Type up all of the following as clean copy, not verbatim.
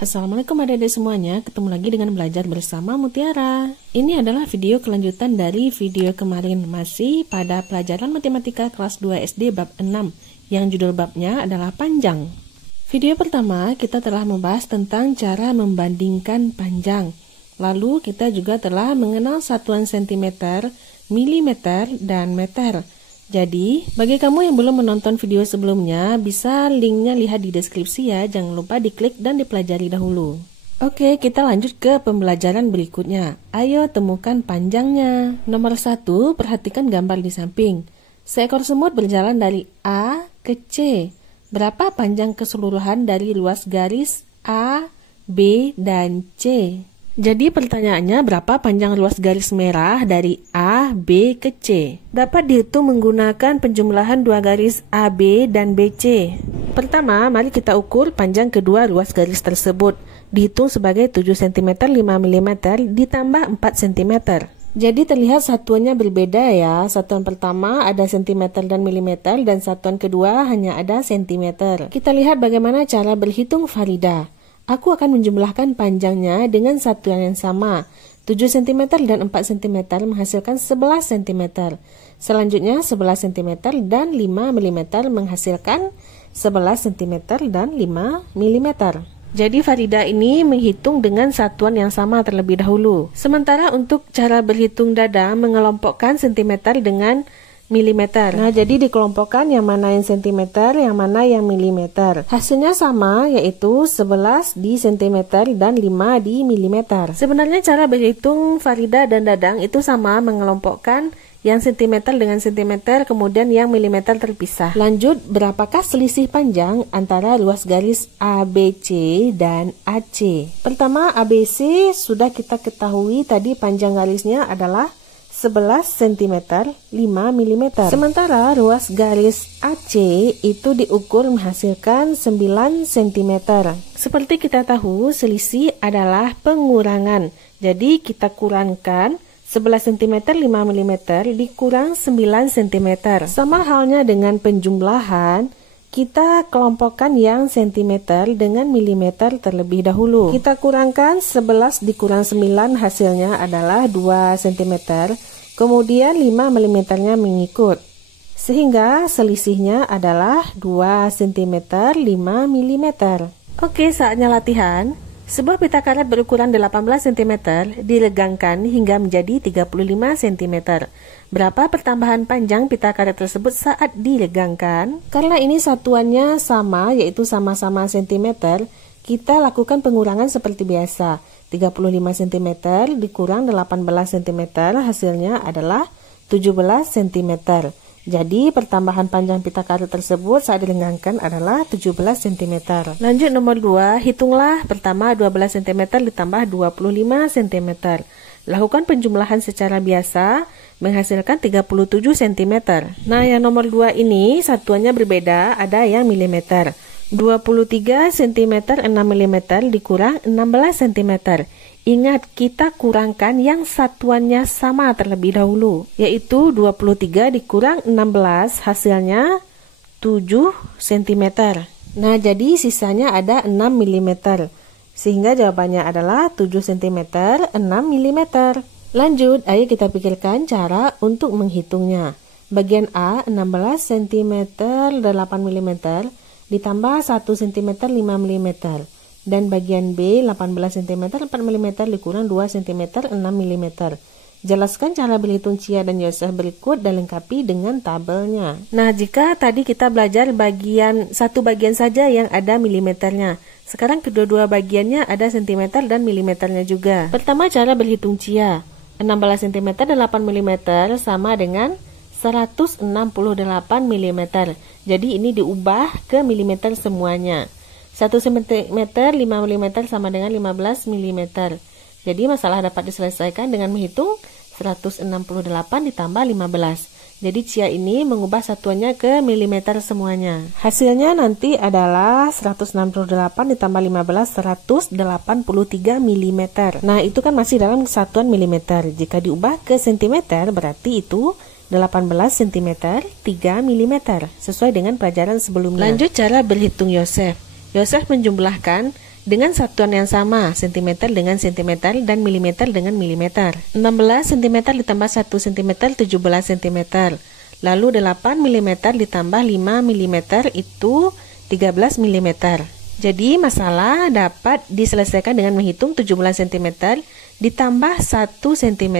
Assalamualaikum adik-adik semuanya, ketemu lagi dengan belajar bersama Mutiara. Ini adalah video kelanjutan dari video kemarin, masih pada pelajaran matematika kelas 2 SD bab 6, yang judul babnya adalah panjang. Video pertama kita telah membahas tentang cara membandingkan panjang. Lalu kita juga telah mengenal satuan sentimeter, milimeter, dan meter. Jadi, bagi kamu yang belum menonton video sebelumnya, bisa linknya lihat di deskripsi ya, jangan lupa diklik dan dipelajari dahulu. Oke, kita lanjut ke pembelajaran berikutnya. Ayo temukan panjangnya. Nomor 1, perhatikan gambar di samping. Seekor semut berjalan dari A ke C. Berapa panjang keseluruhan dari luas garis A, B, dan C? Jadi pertanyaannya, berapa panjang luas garis merah dari A, B ke C? Dapat dihitung menggunakan penjumlahan dua garis AB dan BC. Pertama, mari kita ukur panjang kedua luas garis tersebut. Dihitung sebagai 7 cm 5 mm ditambah 4 cm. Jadi terlihat satuannya berbeda ya. Satuan pertama ada cm dan mm, dan satuan kedua hanya ada cm. Kita lihat bagaimana cara berhitung Farida. Aku akan menjumlahkan panjangnya dengan satuan yang sama. 7 cm dan 4 cm menghasilkan 11 cm. Selanjutnya 11 cm dan 5 mm menghasilkan 11 cm dan 5 mm. Jadi Farida ini menghitung dengan satuan yang sama terlebih dahulu. Sementara untuk cara berhitung Dada mengelompokkan cm dengan milimeter. Nah, jadi dikelompokkan yang mana yang sentimeter, yang mana yang milimeter. Hasilnya sama, yaitu 11 di sentimeter dan 5 di milimeter. Sebenarnya cara berhitung Farida dan Dadang itu sama, mengelompokkan yang sentimeter dengan sentimeter, kemudian yang milimeter terpisah. Lanjut, berapakah selisih panjang antara luas garis ABC dan AC? Pertama, ABC sudah kita ketahui tadi panjang garisnya adalah 11 cm 5 mm. Sementara ruas garis AC itu diukur menghasilkan 9 cm. Seperti kita tahu, selisih adalah pengurangan. Jadi kita kurangkan 11 cm 5 mm dikurang 9 cm. Sama halnya dengan penjumlahan, kita kelompokkan yang centimeter dengan milimeter terlebih dahulu. Kita kurangkan 11 dikurang 9, hasilnya adalah 2 cm. Kemudian 5 mm-nya mengikut. Sehingga selisihnya adalah 2 cm 5 mm. Oke, saatnya latihan. Sebuah pita karet berukuran 18 cm diregangkan hingga menjadi 35 cm. Berapa pertambahan panjang pita karet tersebut saat diregangkan? Karena ini satuannya sama, yaitu sama-sama cm, kita lakukan pengurangan seperti biasa. 35 cm dikurang 18 cm, hasilnya adalah 17 cm. Jadi pertambahan panjang pita karet tersebut saat diregangkan adalah 17 cm. Lanjut nomor 2, hitunglah pertama 12 cm ditambah 25 cm. Lakukan penjumlahan secara biasa, menghasilkan 37 cm. Nah, yang nomor 2 ini satuannya berbeda, ada yang milimeter. 23 cm 6 mm dikurang 16 cm. Ingat, kita kurangkan yang satuannya sama terlebih dahulu, yaitu 23 dikurang 16, hasilnya 7 cm. Nah, jadi sisanya ada 6 mm. Sehingga jawabannya adalah 7 cm 6 mm. Lanjut, ayo kita pikirkan cara untuk menghitungnya. Bagian A 16 cm 8 mm ditambah 1 cm 5 mm. Dan bagian B 18 cm 4 mm dikurang 2 cm 6 mm. Jelaskan cara berhitung Cia dan Yosef berikut dan lengkapi dengan tabelnya. Nah, jika tadi kita belajar satu bagian saja yang ada milimeternya, sekarang kedua-dua bagiannya ada sentimeter dan milimeternya juga. Pertama, cara berhitung Cia. 16 cm 8 mm sama dengan 168 mm. Jadi ini diubah ke milimeter semuanya. 1 cm 5 mm sama dengan 15 mm. Jadi masalah dapat diselesaikan dengan menghitung 168 ditambah 15. Jadi Cia ini mengubah satuannya ke milimeter semuanya. Hasilnya nanti adalah 168 ditambah 15, 183 mm. Nah, itu kan masih dalam satuan milimeter. Jika diubah ke sentimeter, berarti itu 18 cm 3 mm. Sesuai dengan pelajaran sebelumnya. Lanjut cara berhitung Yosef. Yosef menjumlahkan dengan satuan yang sama, cm dengan cm dan mm dengan mm. 16 cm ditambah 1 cm 17 cm. Lalu 8 mm ditambah 5 mm itu 13 mm. Jadi masalah dapat diselesaikan dengan menghitung 17 cm ditambah 1 cm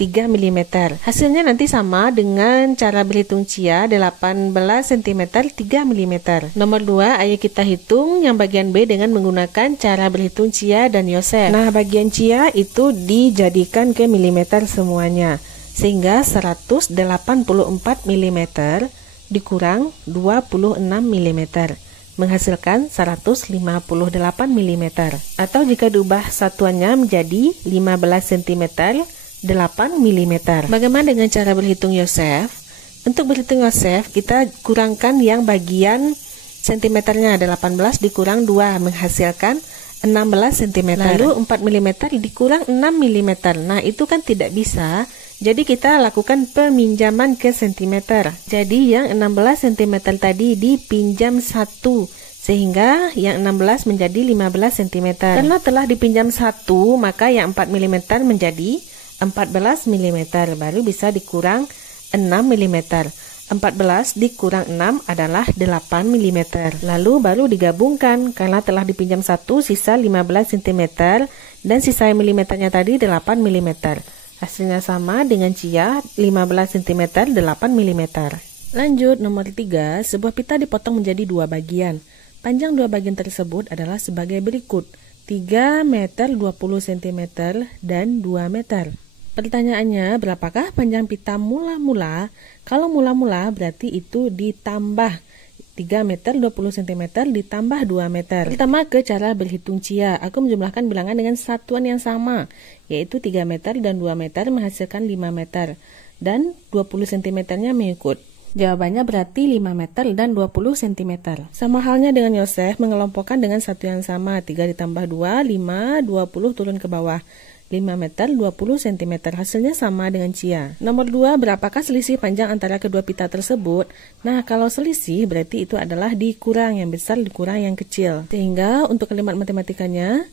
3 mm. Hasilnya nanti sama dengan cara berhitung Cia, 18 cm 3 mm. Nomor 2, ayo kita hitung yang bagian B dengan menggunakan cara berhitung Cia dan Yosef. Nah, bagian Cia itu dijadikan ke milimeter semuanya. Sehingga 184 mm dikurang 26 mm. Menghasilkan 158 mm. Atau jika diubah satuannya menjadi 15 cm 8 mm. Bagaimana dengan cara berhitung Yosef? Untuk berhitung Yosef, kita kurangkan yang bagian sentimeternya, 18 dikurang 2 menghasilkan 16 cm. Lalu 4 mm dikurang 6 mm. Nah, itu kan tidak bisa. Jadi kita lakukan peminjaman ke sentimeter. Jadi yang 16 cm tadi dipinjam 1. Sehingga yang 16 menjadi 15 cm. Karena telah dipinjam 1, maka yang 4 mm menjadi 14 mm, baru bisa dikurang 6 mm. 14 dikurang 6 adalah 8 mm. Lalu baru digabungkan, karena telah dipinjam 1, sisa 15 cm, dan sisa milimeternya tadi 8 mm. Hasilnya sama dengan Cia, 15 cm 8 mm. Lanjut, nomor 3, sebuah pita dipotong menjadi 2 bagian. Panjang 2 bagian tersebut adalah sebagai berikut, 3 meter 20 cm dan 2 meter. Pertanyaannya, berapakah panjang pita mula-mula? Kalau mula-mula berarti itu ditambah 3 meter 20 cm ditambah 2 meter. Pertama ke cara berhitung Cia. Aku menjumlahkan bilangan dengan satuan yang sama, yaitu 3 meter dan 2 meter menghasilkan 5 meter. Dan 20 cm-nya mengikut. Jawabannya berarti 5 meter dan 20 cm. Sama halnya dengan Yosef, mengelompokkan dengan satu yang sama. 3 ditambah 2, 5, 20 turun ke bawah. 5 meter 20 cm, hasilnya sama dengan Cia. Nomor 2, berapakah selisih panjang antara kedua pita tersebut? Nah, kalau selisih berarti itu adalah dikurang yang besar dikurang yang kecil. Sehingga untuk kalimat matematikanya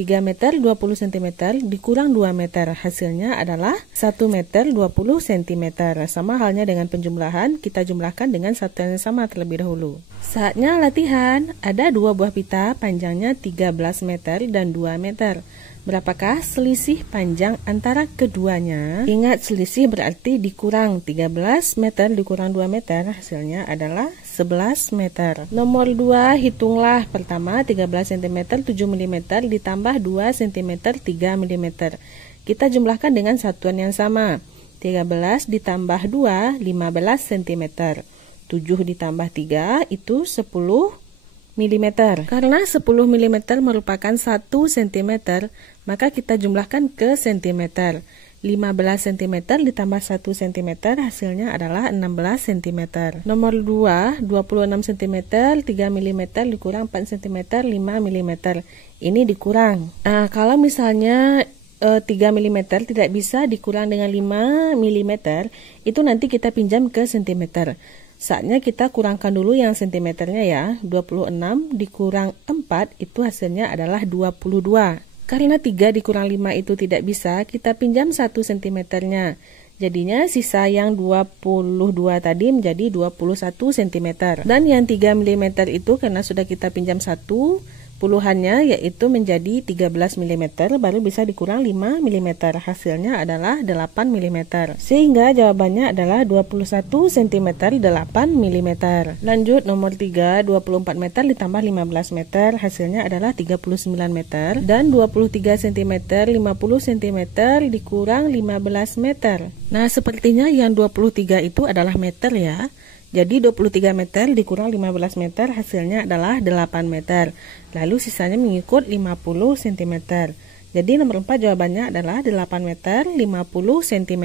3 meter 20 cm dikurang 2 meter, hasilnya adalah 1 meter 20 cm. Sama halnya dengan penjumlahan, kita jumlahkan dengan satuan yang sama terlebih dahulu. Saatnya latihan. Ada 2 buah pita panjangnya 13 meter dan 2 meter. Berapakah selisih panjang antara keduanya? Ingat, selisih berarti dikurang. 13 meter dikurang 2 meter, hasilnya adalah 11 meter. Nomor 2, hitunglah. Pertama, 13 cm 7 mm ditambah 2 cm 3 mm. Kita jumlahkan dengan satuan yang sama. 13 ditambah 2, 15 cm. 7 ditambah 3, itu 10 mm. Karena 10 mm merupakan 1 cm, maka kita jumlahkan ke cm. 15 cm ditambah 1 cm, hasilnya adalah 16 cm. Nomor 2, 26 cm, 3 mm dikurang 4 cm, 5 mm. Ini dikurang. Kalau misalnya 3 mm tidak bisa dikurang dengan 5 mm, itu nanti kita pinjam ke cm. Saatnya kita kurangkan dulu yang sentimeternya ya. 26 dikurang 4 itu hasilnya adalah 22. Karena 3 dikurang 5 itu tidak bisa, kita pinjam 1 sentimeternya. Jadinya sisa yang 22 tadi menjadi 21 cm. Dan yang 3 mm itu karena sudah kita pinjam 1, puluhannya yaitu menjadi 13 mm, baru bisa dikurang 5 mm. Hasilnya adalah 8 mm. Sehingga jawabannya adalah 21 cm 8 mm. Lanjut, nomor 3, 24 meter ditambah 15 meter, hasilnya adalah 39 meter. Dan 23 cm 50 cm dikurang 15 meter. Nah, sepertinya yang 23 itu adalah meter ya. Jadi 23 meter dikurang 15 meter, hasilnya adalah 8 meter. Lalu sisanya mengikut 50 cm. Jadi nomor 4 jawabannya adalah 8 meter 50 cm.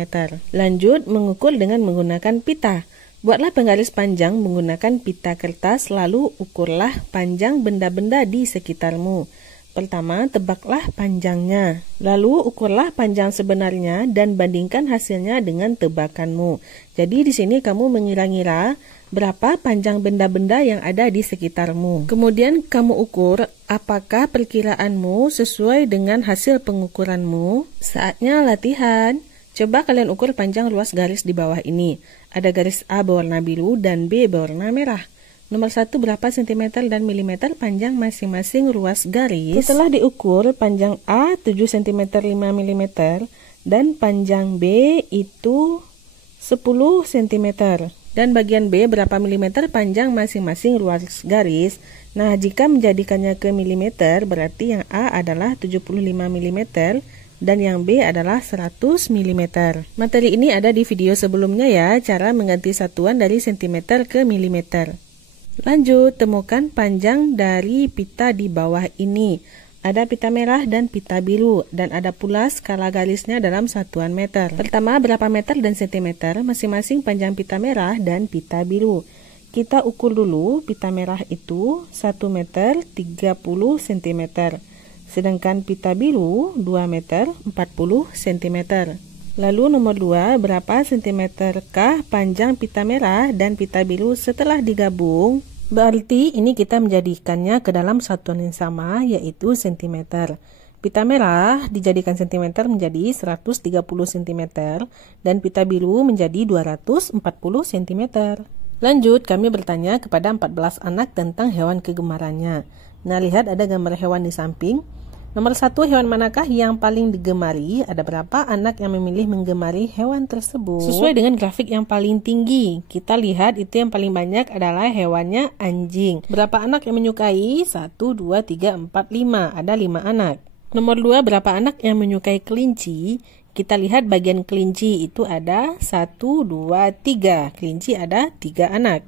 Lanjut, mengukur dengan menggunakan pita. Buatlah penggaris panjang menggunakan pita kertas, lalu ukurlah panjang benda-benda di sekitarmu. Pertama, tebaklah panjangnya. Lalu ukurlah panjang sebenarnya dan bandingkan hasilnya dengan tebakanmu. Jadi di sini kamu mengira-ngira berapa panjang benda-benda yang ada di sekitarmu. Kemudian kamu ukur apakah perkiraanmu sesuai dengan hasil pengukuranmu. Saatnya latihan. Coba kalian ukur panjang luas garis di bawah ini. Ada garis A berwarna biru dan B berwarna merah. Nomor 1 berapa cm dan milimeter panjang masing-masing ruas garis. Setelah diukur, panjang A 7 cm 5 mm dan panjang B itu 10 cm. Dan bagian B berapa milimeter panjang masing-masing ruas garis. Nah, jika menjadikannya ke milimeter, berarti yang A adalah 75 mm dan yang B adalah 100 mm. Materi ini ada di video sebelumnya ya, cara mengganti satuan dari cm ke milimeter. Lanjut, temukan panjang dari pita di bawah ini. Ada pita merah dan pita biru, dan ada pula skala garisnya dalam satuan meter. Pertama, berapa meter dan sentimeter masing-masing panjang pita merah dan pita biru. Kita ukur dulu, pita merah itu 1 meter 30 cm. Sedangkan pita biru 2 meter 40 cm. Lalu nomor 2, berapa sentimeterkah panjang pita merah dan pita biru setelah digabung? Berarti ini kita menjadikannya ke dalam satuan yang sama, yaitu cm. Pita merah dijadikan cm menjadi 130 cm dan pita biru menjadi 240 cm. Lanjut, kami bertanya kepada 14 anak tentang hewan kegemarannya. Nah, lihat ada gambar hewan di samping. Nomor 1, hewan manakah yang paling digemari? Ada berapa anak yang memilih menggemari hewan tersebut? Sesuai dengan grafik yang paling tinggi, kita lihat itu yang paling banyak adalah hewannya anjing. Berapa anak yang menyukai? 1, 2, 3, 4, 5. Ada 5 anak. Nomor 2, berapa anak yang menyukai kelinci? Kita lihat bagian kelinci itu ada 1, 2, 3. Kelinci ada 3 anak.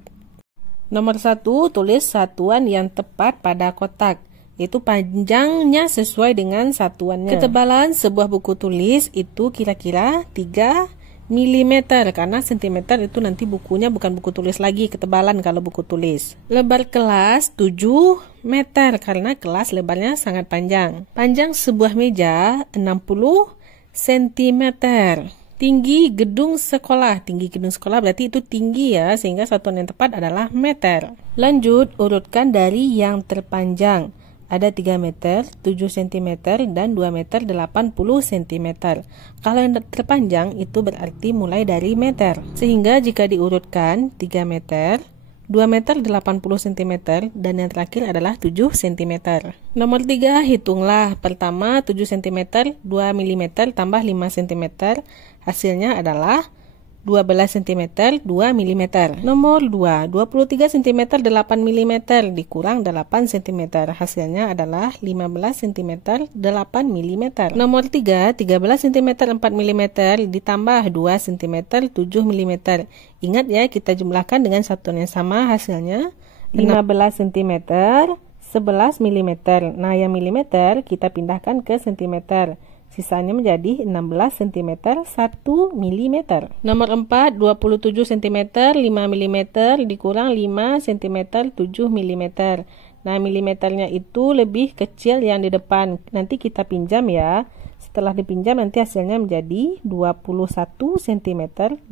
Nomor 1, tulis satuan yang tepat pada kotak. Itu panjangnya sesuai dengan satuannya. Ketebalan sebuah buku tulis itu kira-kira 3 mm, karena cm itu nanti bukunya bukan buku tulis lagi, ketebalan kalau buku tulis. Lebar kelas 7 meter, karena kelas lebarnya sangat panjang. Panjang sebuah meja 60 cm. Tinggi gedung sekolah. Tinggi gedung sekolah berarti itu tinggi ya, sehingga satuan yang tepat adalah meter. Lanjut, urutkan dari yang terpanjang. Ada 3 meter, 7 cm, dan 2 meter 80 cm. Kalau yang terpanjang itu berarti mulai dari meter. Sehingga jika diurutkan 3 meter, 2 meter 80 cm, dan yang terakhir adalah 7 cm. Nomor 3, hitunglah. Pertama 7 cm, 2 mm tambah 5 cm. Hasilnya adalah 12 cm 2 mm. Nomor 2, 23 cm 8 mm dikurang 8 cm. Hasilnya adalah 15 cm 8 mm. Nomor 3, 13 cm 4 mm ditambah 2 cm 7 mm. Ingat ya, kita jumlahkan dengan satuan yang sama, hasilnya 15 cm 11 mm. Nah, yang milimeter kita pindahkan ke cm. Sisanya menjadi 16 cm 1 mm. Nomor 4, 27 cm 5 mm dikurang 5 cm 7 mm. Nah, milimeternya itu lebih kecil yang di depan. Nanti kita pinjam ya. Setelah dipinjam nanti hasilnya menjadi 21 cm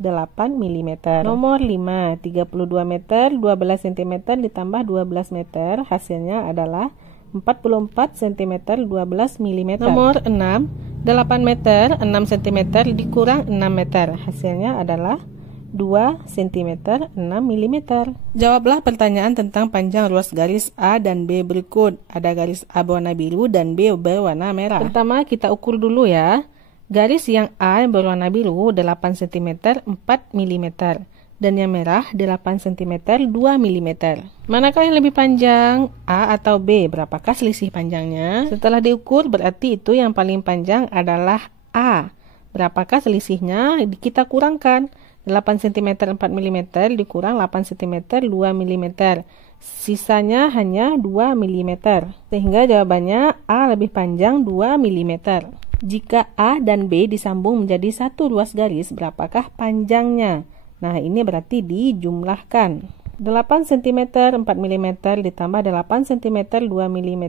8 mm. Nomor 5, 32 meter 12 cm ditambah 12 meter. Hasilnya adalah 44 cm 12 mm. Nomor 6, 8 meter 6 cm dikurang 6 meter. Hasilnya adalah 2 cm 6 mm. Jawablah pertanyaan tentang panjang ruas garis A dan B berikut. Ada garis A berwarna biru dan B berwarna merah. Pertama kita ukur dulu ya. Garis yang A yang berwarna biru 8 cm 4 mm. Dan yang merah 8 cm 2 mm. Manakah yang lebih panjang? A atau B? Berapakah selisih panjangnya? Setelah diukur berarti itu yang paling panjang adalah A. Berapakah selisihnya? Kita kurangkan. 8 cm 4 mm dikurang 8 cm 2 mm. Sisanya hanya 2 mm. Sehingga jawabannya A lebih panjang 2 mm. Jika A dan B disambung menjadi satu ruas garis, berapakah panjangnya? Nah, ini berarti dijumlahkan. 8 cm 4 mm ditambah 8 cm 2 mm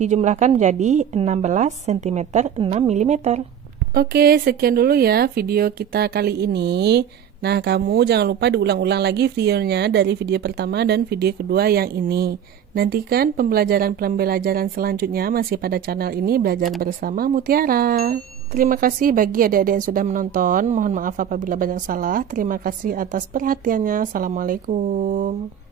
dijumlahkan menjadi 16 cm 6 mm. Oke, sekian dulu ya video kita kali ini. Nah, kamu jangan lupa diulang-ulang lagi videonya dari video pertama dan video kedua yang ini. Nantikan pembelajaran selanjutnya masih pada channel ini, Belajar Bersama Mutiara. Terima kasih bagi adik-adik yang sudah menonton. Mohon maaf apabila banyak salah. Terima kasih atas perhatiannya. Assalamualaikum.